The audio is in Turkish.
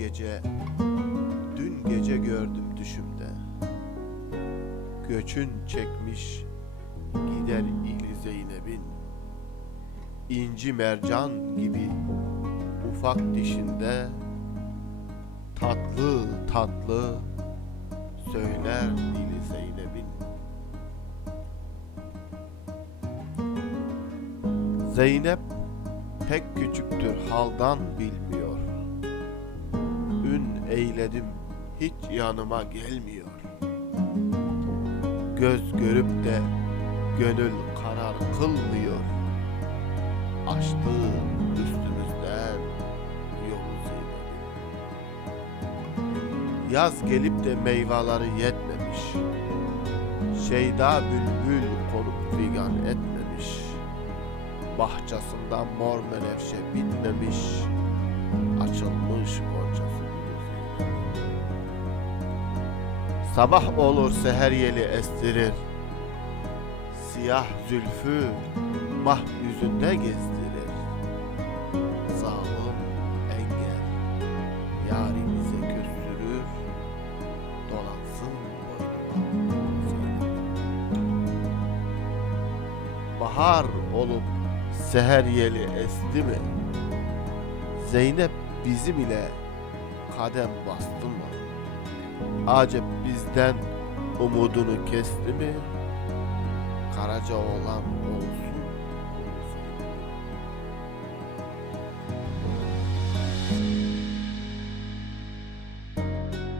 gece Dün gece gördüm düşümde. Göçün çekmiş Gider ili Zeynep'in. İnci mercan gibi Ufak dişinde Tatlı tatlı Söyler dili Zeynep'in. Zeynep pek küçüktür haldan bilmiyor. Ün eyledim hiç yanıma gelmiyor. Göz görüp de gönül karar kılmıyor. Açtı üstümüzden yolu Zeynep'in Yaz gelip de meyveleri yetmemiş. Şeyda bülbül konup figan etmemiş. Bahçesinden mor menevşe bitmemiş. Açılmış goncası Sabah olur seher yeli estirir Siyah zülfü mah yüzünde gezdirir Zalim engel yarimize küstürür Dolansın boynuma. Bahar olup seher yeli esti mi? Zeynep bizim ile kadem bastı mı? Acep bizden umudunu kesti mi? Karaca oğlan